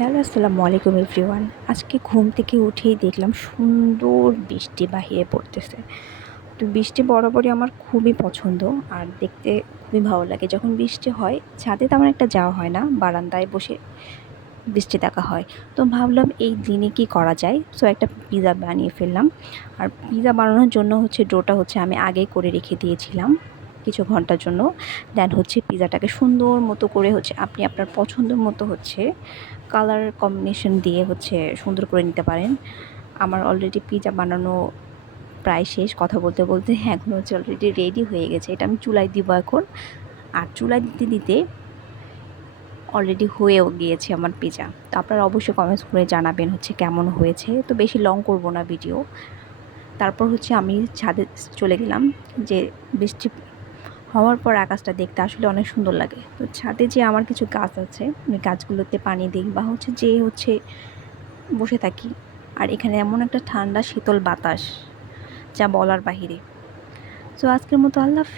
Hello, আসসালামু আলাইকুম everyone. আজকে ঘুম থেকে উঠেই দেখলাম সুন্দর বৃষ্টি বাহিরে পড়তেছে। তো বৃষ্টি বরাবরই আমার খুবই পছন্দ আর দেখতে খুবই ভালো লাগে। যখন বৃষ্টি হয় ছাদে তেমন একটা যাওয়া হয় না, বারান্দায় বসে বৃষ্টি দেখা হয়। তো ভাবলাম এই দিনে কি করা যায়? সো একটা পিৎজা বানিয়ে ফেললাম। আর পিৎজা বানানোর জন্য ডোটা আমি আগেই করে রেখে দিয়েছিলাম কিছু ঘন্টার জন্য। দেন পিৎজাটাকে সুন্দর মতো করে আপনি আপনার পছন্দ মতো কালার কম্বিনেশন দিয়ে সুন্দর করে নিতে পারেন। আমার অলরেডি পিৎজা বানানো প্রায় শেষ। কথা বলতে বলতে এখন অলরেডি রেডি হয়ে গেছে। এটা আমি চুলায় দিব এখন। আর চুলায় দিতে দিতে অলরেডি হয়েও গিয়েছে আমার পিৎজা। তো আপনারা অবশ্যই কমেন্টস করে জানাবেন কেমন হয়েছে। তো বেশি লং করব না ভিডিও। তারপর আমি ছাদে চলে গেলাম, যে বৃষ্টি হওয়ার পর আকাশটা দেখতে আসলে অনেক সুন্দর লাগে। তো ছাদে যে আমার কিছু গাছ আছে, ওই গাছগুলোতে পানি দিই বা বসে থাকি। আর এখানে এমন একটা ঠান্ডা শীতল বাতাস যা বলার বাহিরে। সো আজকের মতো আল্লাহ হাফেজ।